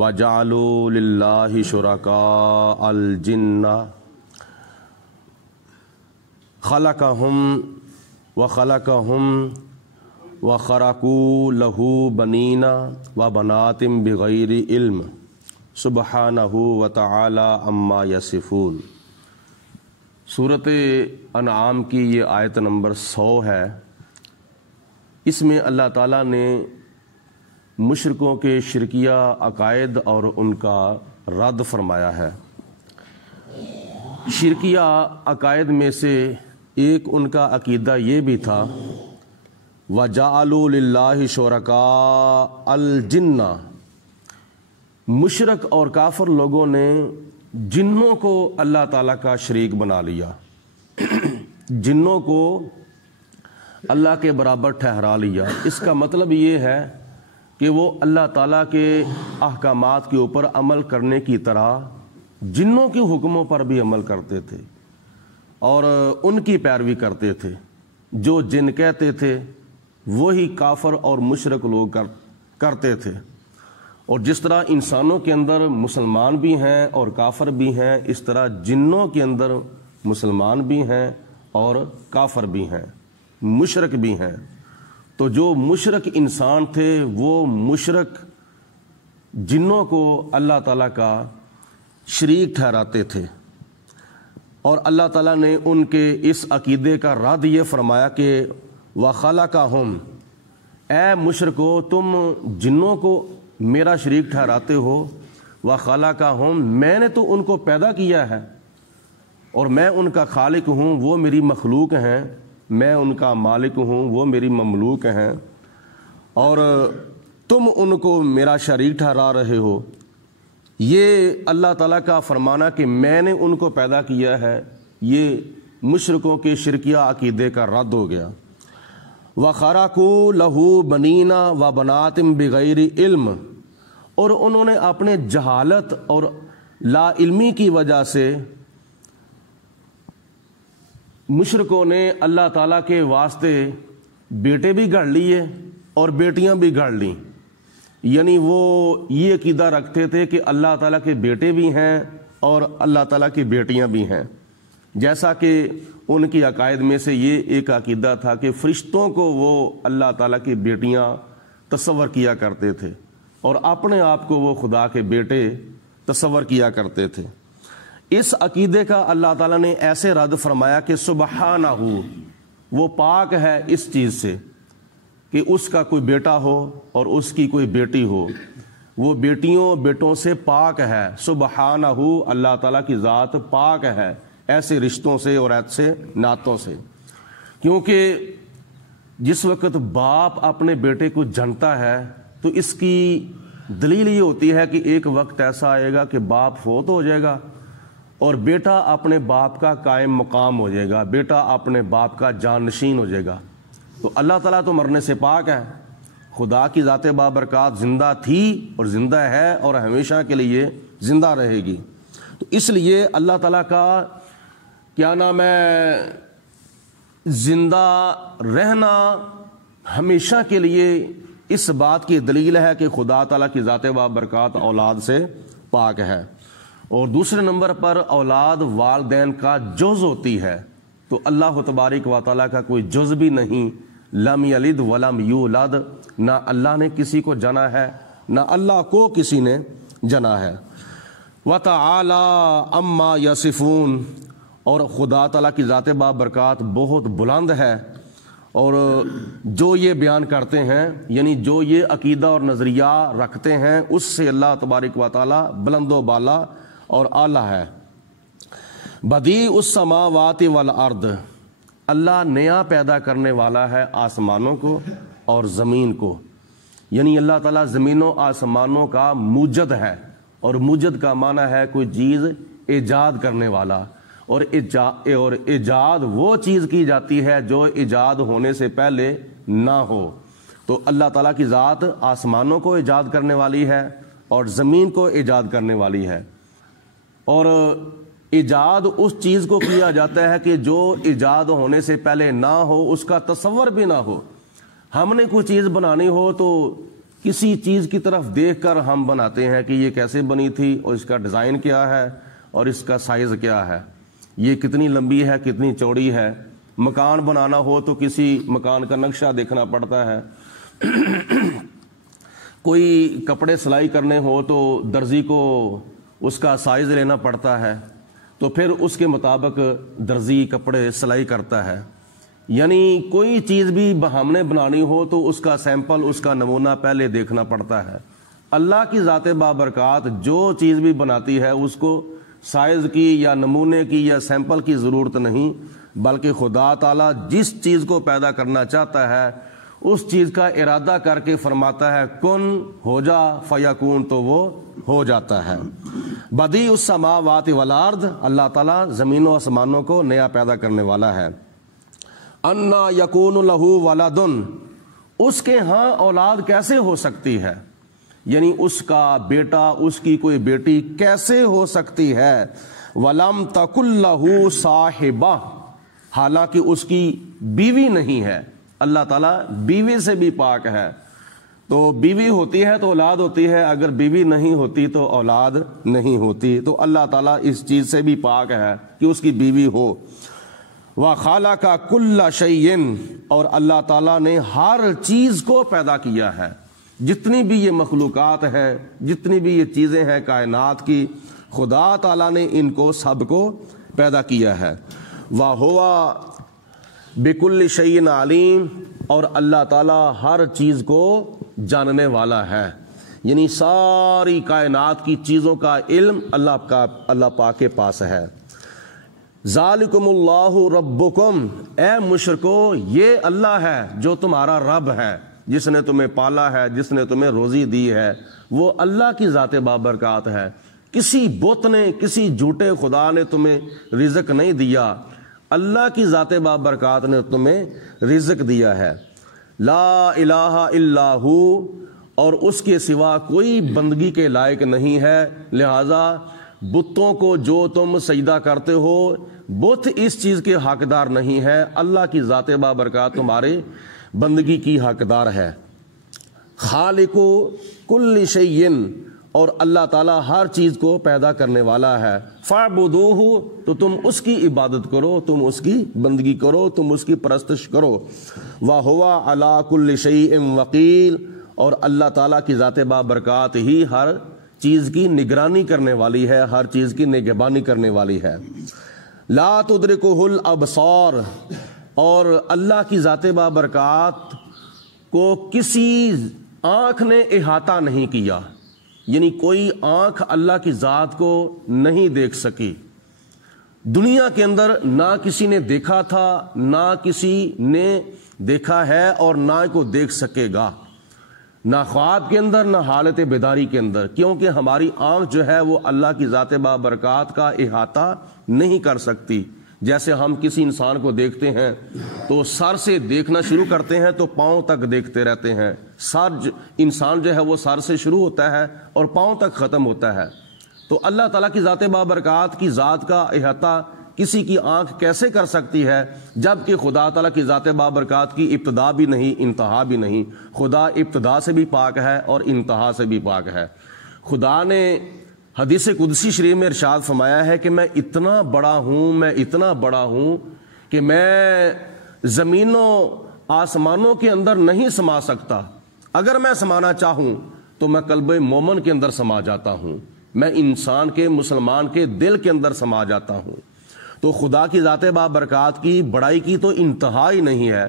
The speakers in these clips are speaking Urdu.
وَجَعَلُوا لِلَّهِ شُرَكَاءَ الْجِنَّ خَلَقَهُمْ وَخَلَقَهُمْ وَخَرَقُوا لَهُ بَنِينَ وَبَنَاتٍ بِغَيْرِ عِلْمٍ سُبْحَانَهُ وَتَعَالَى عَمَّا يَصِفُونَ۔ سورۃ انعام کی یہ آیت نمبر 100 ہے۔ اس میں اللہ تعالیٰ نے مشرکوں کے شرکیہ عقائد اور ان کا رد فرمایا ہے۔ شرکیہ عقائد میں سے ایک ان کا عقیدہ یہ بھی تھا وَجَعَلُوا لِلَّهِ شُرَكَاءَ الْجِنَّ، مشرک اور کافر لوگوں نے جنوں کو اللہ تعالیٰ کا شریک بنا لیا، جنوں کو اللہ کے برابر ٹھہرا لیا۔ اس کا مطلب یہ ہے کہ وہ اللہ تعالیٰ کے احکامات کے اوپر عمل کرنے کی طرح جنوں کے حکموں پر بھی عمل کرتے تھے اور ان کی پیروی کرتے تھے۔ جو جن کہتے تھے وہی کافر اور مشرک لوگ کرتے تھے۔ اور جس طرح انسانوں کے اندر مسلمان بھی ہیں اور کافر بھی ہیں، اس طرح جنوں کے اندر مسلمان بھی ہیں اور کافر بھی ہیں، مشرک بھی ہیں۔ تو جو مشرک انسان تھے وہ مشرک جنوں کو اللہ تعالیٰ کا شریک ٹھہراتے تھے، اور اللہ تعالیٰ نے ان کے اس عقیدے کا رد یہ فرمایا کہ وَخَلَقَهُمْ، اے مشرکو تم جنوں کو میرا شریک ٹھہراتے ہو، وَخَلَقَهُمْ، میں نے تو ان کو پیدا کیا ہے اور میں ان کا خالق ہوں، وہ میری مخلوق ہیں، میں ان کا مالک ہوں، وہ میری مملوک ہیں، اور تم ان کو میرا شریک ٹھہرا رہے ہو۔ یہ اللہ تعالیٰ کا فرمانا کہ میں نے ان کو پیدا کیا ہے، یہ مشرکوں کے شرکیہ عقیدے کا رد ہو گیا۔ وَخَرَقُوا لَهُ بَنِينَ وَبَنَاتٍ بِغَيْرِ عِلْمٍ، اور انہوں نے اپنے جہالت اور لا علمی کی وجہ سے مشرکوں نے اللہ تعالیٰ کے واسطے بیٹے بھی گھڑ لیے اور بیٹیاں بھی گھڑ لیں۔ یعنی وہ یہ عقیدہ رکھتے تھے کہ اللہ تعالیٰ کے بیٹے بھی ہیں اور اللہ تعالیٰ کی بیٹیاں بھی ہیں، جیسا کہ ان کی عقائد میں سے یہ ایک عقیدہ تھا کہ فرشتوں کو وہ اللہ تعالیٰ کی بیٹیاں تصور کیا کرتے تھے اور اپنے آپ کو وہ خدا کے بیٹے تصور کیا کرتے تھے۔ اس عقیدے کا اللہ تعالیٰ نے ایسے رد فرمایا کہ سبحانہ، وہ پاک ہے اس چیز سے کہ اس کا کوئی بیٹا ہو اور اس کی کوئی بیٹی ہو، وہ بیٹیوں بیٹوں سے پاک ہے۔ سبحانہ، اللہ تعالیٰ کی ذات پاک ہے ایسے رشتوں سے اور ایسے نعتوں سے، کیونکہ جس وقت باپ اپنے بیٹے کو جنتا ہے تو اس کی دلیل یہ ہوتی ہے کہ ایک وقت ایسا آئے گا کہ باپ فوت ہو جائے گا اور بیٹا اپنے باپ کا قائم مقام ہو جائے گا، بیٹا اپنے باپ کا جانشین ہو جائے گا۔ تو اللہ تعالیٰ تو مرنے سے پاک ہے، خدا کی ذات بابرکات زندہ تھی اور زندہ ہے اور ہمیشہ کے لیے زندہ رہے گی۔ تو اس لیے اللہ تعالیٰ کا کیا نام ہے زندہ رہنا ہمیشہ کے لیے اس بات کی دلیل ہے کہ خدا تعالیٰ کی ذات بابرکات اولاد سے پاک ہے۔ اور دوسرے نمبر پر اولاد والدین کا جز ہوتی ہے، تو اللہ تبارک و تعالیٰ کا کوئی جز بھی نہیں، لم یلد ولم یولد، نہ اللہ نے کسی کو جنا ہے نہ اللہ کو کسی نے جنا ہے۔ وَتَعَالَى عَمَّا يَصِفُونَ، اور خدا تعالیٰ کی ذات بابرکات بہت بلند ہے، اور جو یہ بیان کرتے ہیں یعنی جو یہ عقیدہ اور نظریہ رکھتے ہیں اس سے اللہ تبارک و تعالیٰ بلند و بالا اور اعلیٰ ہے۔ بدیع السماوات والارض، اللہ نیا پیدا کرنے والا ہے آسمانوں کو اور زمین کو، یعنی اللہ تعالیٰ زمین و آسمانوں کا موجد ہے، اور موجد کا معنی ہے کوئی چیز ایجاد کرنے والا، اور ایجاد وہ چیز کی جاتی ہے جو ایجاد ہونے سے پہلے نہ ہو۔ تو اللہ تعالیٰ کی ذات آسمانوں کو ایجاد کرنے والی ہے اور زمین کو ایجاد کرنے والی ہے، اور ایجاد اس چیز کو کیا جاتا ہے کہ جو ایجاد ہونے سے پہلے نہ ہو، اس کا تصور بھی نہ ہو۔ ہم نے کوئی چیز بنانی ہو تو کسی چیز کی طرف دیکھ کر ہم بناتے ہیں کہ یہ کیسے بنی تھی اور اس کا ڈیزائن کیا ہے اور اس کا سائز کیا ہے، یہ کتنی لمبی ہے کتنی چوڑی ہے۔ مکان بنانا ہو تو کسی مکان کا نقشہ دیکھنا پڑتا ہے، کوئی کپڑے سلائی کرنے ہو تو درزی کو اس کا سائز لینا پڑتا ہے، تو پھر اس کے مطابق درزی کپڑے سلائی کرتا ہے۔ یعنی کوئی چیز بھی ہم نے بنانی ہو تو اس کا سیمپل، اس کا نمونہ پہلے دیکھنا پڑتا ہے۔ اللہ کی ذات بابرکات جو چیز بھی بناتی ہے اس کو سائز کی یا نمونے کی یا سیمپل کی ضرورت نہیں، بلکہ خدا تعالیٰ جس چیز کو پیدا کرنا چاہتا ہے اس چیز کا ارادہ کر کے فرماتا ہے کن ہو جا فیکون، تو وہ ہو جاتا ہے۔ بدیع السماوات والارض، اللہ تعالیٰ زمین و آسمانوں کو نیا پیدا کرنے والا ہے۔ انا یکون لہ ولد، اس کے ہاں اولاد کیسے ہو سکتی ہے، یعنی اس کا بیٹا، اس کی کوئی بیٹی کیسے ہو سکتی ہے۔ ولم تکن لہ صاحبہ، حالانکہ اس کی بیوی نہیں ہے۔ اللہ تعالیٰ بیوی سے بھی پاک ہے، تو بیوی ہوتی ہے تو اولاد ہوتی ہے، اگر بیوی نہیں ہوتی تو اولاد نہیں ہوتی، تو اللہ تعالیٰ اس چیز سے بھی پاک ہے کہ اس کی بیوی ہو۔ وَخَلَقَ كُلَّ شَيْءٍ، اور اللہ تعالیٰ نے ہر چیز کو پیدا کیا ہے، جتنی بھی یہ مخلوقات ہیں، جتنی بھی یہ چیزیں ہیں کائنات کی، خدا تعالیٰ نے ان کو سب کو پیدا کیا ہے۔ وَهُوَ بِكُلِّ شَيْءٍ عَلِيمٌ، اور اللہ تعالیٰ ہر چیز کو جاننے والا ہے، یعنی ساری کائنات کی چیزوں کا علم اللہ پاک کے پاس ہے۔ ذالکم اللہ ربکم، اے مشرکو یہ اللہ ہے جو تمہارا رب ہے، جس نے تمہیں پالا ہے، جس نے تمہیں روزی دی ہے، وہ اللہ کی ذات بابرکات ہے۔ کسی بت نے، کسی جھوٹے خدا نے تمہیں رزق نہیں دیا، اللہ کی ذات بابرکات نے تمہیں رزق دیا ہے۔ لا الہ الا ہو، اور اس کے سوا کوئی بندگی کے لائق نہیں ہے، لہذا بتوں کو جو تم سجدہ کرتے ہو بت اس چیز کے حقدار نہیں ہے، اللہ کی ذات بابرکات تمہارے بندگی کی حقدار ہے۔ خالق کل شیء، اور اللہ تعالیٰ ہر چیز کو پیدا کرنے والا ہے۔ فاعبدوہ، تو تم اس کی عبادت کرو، تم اس کی بندگی کرو، تم اس کی پرستش کرو۔ وَهُوَ عَلَى كُلِّ شَيْءٍ وَكِيلٌ، اور اللہ تعالیٰ کی ذات بابرکات ہی ہر چیز کی نگرانی کرنے والی ہے، ہر چیز کی نگہبانی کرنے والی ہے۔ لا تدرکہ الابصار، اور اللہ کی ذات بابرکات کو کسی آنکھ نے احاطہ نہیں کیا، یعنی کوئی آنکھ اللہ کی ذات کو نہیں دیکھ سکی۔ دنیا کے اندر نہ کسی نے دیکھا تھا، نہ کسی نے دیکھا ہے، اور نہ کو دیکھ سکے گا، نہ خواب کے اندر نہ حالت بیداری کے اندر، کیونکہ ہماری آنکھ جو ہے وہ اللہ کی ذات بابرکات کا احاطہ نہیں کر سکتی۔ جیسے ہم کسی انسان کو دیکھتے ہیں تو سر سے دیکھنا شروع کرتے ہیں تو پاؤں تک دیکھتے رہتے ہیں، انسان جو ہے وہ سر سے شروع ہوتا ہے اور پاؤں تک ختم ہوتا ہے۔ تو اللہ تعالیٰ کی ذات بابرکات کی ذات کا احاطہ کسی کی آنکھ کیسے کر سکتی ہے، جبکہ خدا تعالیٰ کی ذات بابرکات کی ابتدا بھی نہیں، انتہا بھی نہیں۔ خدا ابتدا سے بھی پاک ہے اور انتہا سے بھی پاک ہے۔ خدا نے حدیث قدسی شریف میں ارشاد فرمایا ہے کہ میں اتنا بڑا ہوں، میں اتنا بڑا ہوں کہ میں زمینوں آسمانوں کے اندر نہیں سما سکتا، اگر میں سمانا چاہوں تو میں قلب مومن کے اندر سما جاتا ہوں، میں انسان کے، مسلمان کے دل کے اندر سما جاتا ہوں۔ تو خدا کی ذات بابرکات کی بڑائی کی تو انتہا ہی نہیں ہے۔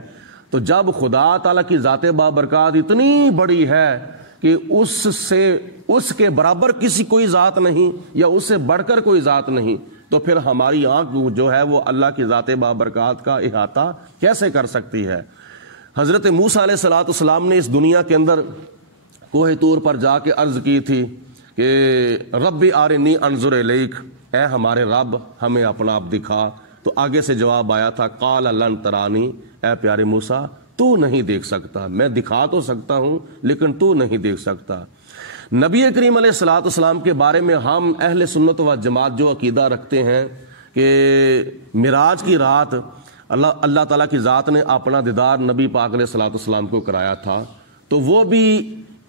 تو جب خدا تعالیٰ کی ذات بابرکات اتنی بڑی ہے کہ اس کے برابر کسی کوئی ذات نہیں یا اس سے بڑھ کر کوئی ذات نہیں، تو پھر ہماری آنکھ جو ہے وہ اللہ کی ذات بابرکات کا احاطہ کیسے کر سکتی ہے؟ حضرت موسیٰ علیہ السلام نے اس دنیا کے اندر کوہ طور پر جا کے عرض کی تھی کہ ربی آرنی انظر الیک، اے ہمارے رب ہمیں اپنا آپ دکھا۔ تو آگے سے جواب آیا تھا قال لن ترانی، اے پیارے موسیٰ تو نہیں دیکھ سکتا، میں دکھا تو سکتا ہوں لیکن تو نہیں دیکھ سکتا۔ نبی کریم علیہ السلام کے بارے میں ہم اہل سنت و جماعت جو عقیدہ رکھتے ہیں کہ معراج کی رات اللہ تعالیٰ کی ذات نے اپنا دیدار نبی پاک علیہ السلام کو کرایا تھا، تو وہ بھی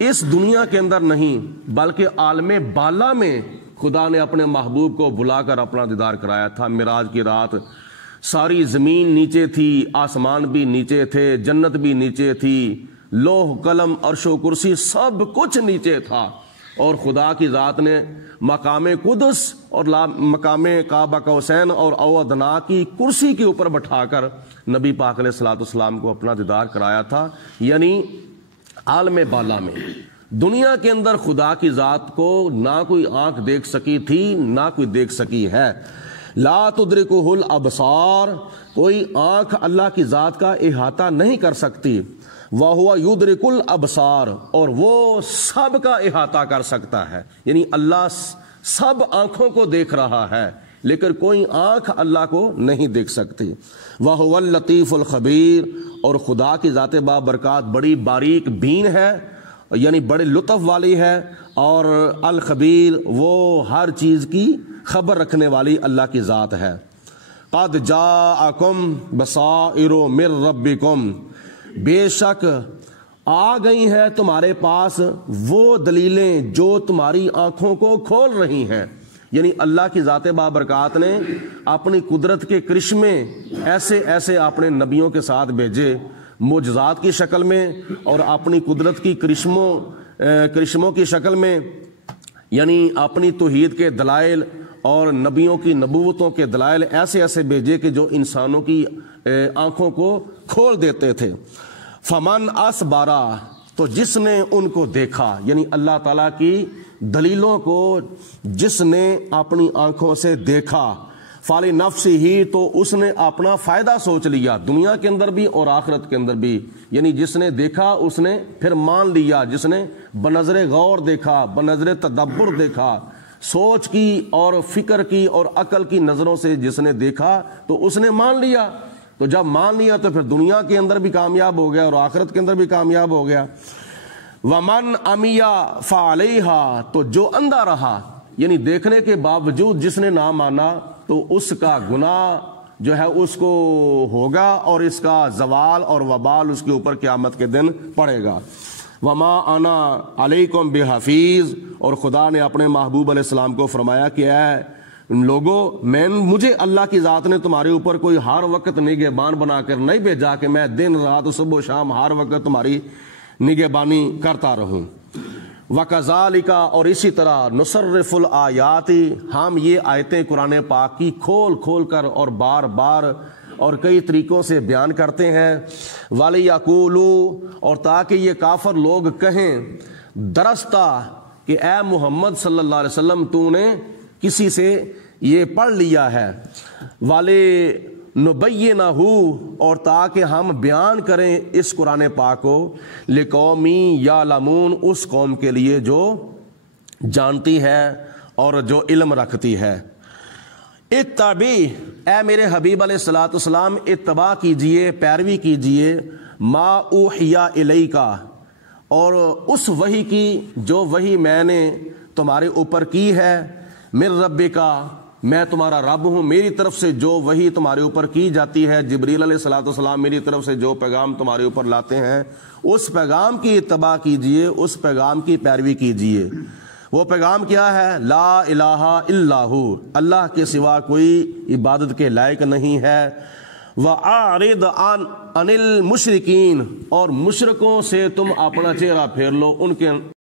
اس دنیا کے اندر نہیں بلکہ عالم بالا میں خدا نے اپنے محبوب کو بلا کر اپنا دیدار کرایا تھا۔ معراج کی رات ساری زمین نیچے تھی، آسمان بھی نیچے تھے، جنت بھی نیچے تھی، لوح قلم عرش و کرسی سب کچھ نیچے تھا، اور خدا کی ذات نے مقام قدس اور مقام کعبہ قوسین اور او ادنا کی کرسی کے اوپر بٹھا کر نبی پاک علیہ الصلوۃ والسلام کو اپنا دیدار کرایا تھا، یعنی عالم بالا میں۔ دنیا کے اندر خدا کی ذات کو نہ کوئی آنکھ دیکھ سکی تھی نہ کوئی دیکھ سکی ہے۔ لا تدرکہ الابصار، کوئی آنکھ اللہ کی ذات کا احاطہ نہیں کر سکتی۔ وَهُوَ يُدْرِكُ الْأَبْصَارَ، اور وہ سب کا احاطہ کر سکتا ہے، یعنی اللہ سب آنکھوں کو دیکھ رہا ہے لیکن کوئی آنکھ اللہ کو نہیں دیکھ سکتی۔ وَهُوَ اللطیف الخبیر، اور خدا کی ذات بابرکات بڑی باریک بین ہے، یعنی بڑے لطف والی ہے، اور الخبیر وہ ہر چیز کی خبر رکھنے والی اللہ کی ذات ہے۔ قد جاءکم بصائر من ربکم، بے شک آ گئی ہے تمہارے پاس وہ دلیلیں جو تمہاری آنکھوں کو کھول رہی ہیں، یعنی اللہ کی ذات بابرکات نے اپنی قدرت کے کرشمے ایسے ایسے اپنے نبیوں کے ساتھ بھیجے معجزات کی شکل میں، اور اپنی قدرت کی کرشموں کی شکل میں، یعنی اپنی توحید کے دلائل اور نبیوں کی نبوتوں کے دلائل ایسے ایسے بھیجے کہ جو انسانوں کی آنکھوں کو کھول دیتے تھے۔ فمن اسبرا، تو جس نے ان کو دیکھا، یعنی اللہ تعالیٰ کی دلیلوں کو جس نے اپنی آنکھوں سے دیکھا، فالی نفسی ہی، تو اس نے اپنا فائدہ سوچ لیا دنیا کے اندر بھی اور آخرت کے اندر بھی، یعنی جس نے دیکھا اس نے پھر مان لیا، جس نے بنظر غور دیکھا، بنظر تدبر دیکھا، سوچ کی اور فکر کی اور عقل کی نظروں سے جس نے دیکھا تو اس نے مان لیا، تو جب مان لیا تو پھر دنیا کے اندر بھی کامیاب ہو گیا اور آخرت کے اندر بھی کامیاب ہو گیا۔ ومن عمیہ فعلیہا، تو جو اندھا رہا، یعنی دیکھنے کے باوجود جس نے نہ مانا تو اس کا گناہ جو ہے اس کو ہوگا، اور اس کا زوال اور وبال اس کے اوپر قیامت کے دن پڑے گا۔ وما انا علیکم بحفیظ، اور خدا نے اپنے محبوب علیہ السلام کو فرمایا کہ اے لوگو، مجھے اللہ کی ذات نے تمہارے اوپر کوئی ہر وقت نگہبان بنا کر نہیں بھیجا کہ میں دن رات صبح و شام ہر وقت تمہاری نگہبانی کرتا رہوں۔ وَكَذَلِكَ، اور اسی طرح نصرف الآیات، ہم یہ آیتیں قرآن پاک کی کھول کھول کر اور بار بار اور کئی طریقوں سے بیان کرتے ہیں۔ وَلِيَقُولُوا، اور تاکہ یہ کافر لوگ کہیں، درستہ کہ اے محمد صلی اللہ علیہ وسلم تو نے کسی سے یہ پڑھ لیا ہے، وَلِنُبَيِّنَهُ، اور تاکہ ہم بیان کریں اس قرآن پاک کو، لِقَوْمٍ يَعْلَمُونَ، اس قوم کے لیے جو جانتی ہے اور جو علم رکھتی ہے۔ اتبع، اے میرے حبیب علیہ الصلوۃ والسلام اتباع کیجئے، پیروی کیجئے، ما اوحی الیک، اور اس وحی کی جو وحی میں نے تمہارے اوپر کی ہے، من ربک، میں تمہارا رب ہوں، میری طرف سے جو وحی تمہارے اوپر کی جاتی ہے، جبریل علیہ الصلوۃ والسلام میری طرف سے جو پیغام تمہارے اوپر لاتے ہیں اس پیغام کی اتباع کیجئے، اس پیغام کی پیروی کیجئے۔ وہ پیغام کیا ہے؟ لا الہ الا ہو، اللہ کے سوا کوئی عبادت کے لائق نہیں ہے۔ وَأَعْرِضْ عَنِ الْمُشْرِكِينَ، اور مشرکوں سے تم اپنا چہرہ پھیر لو،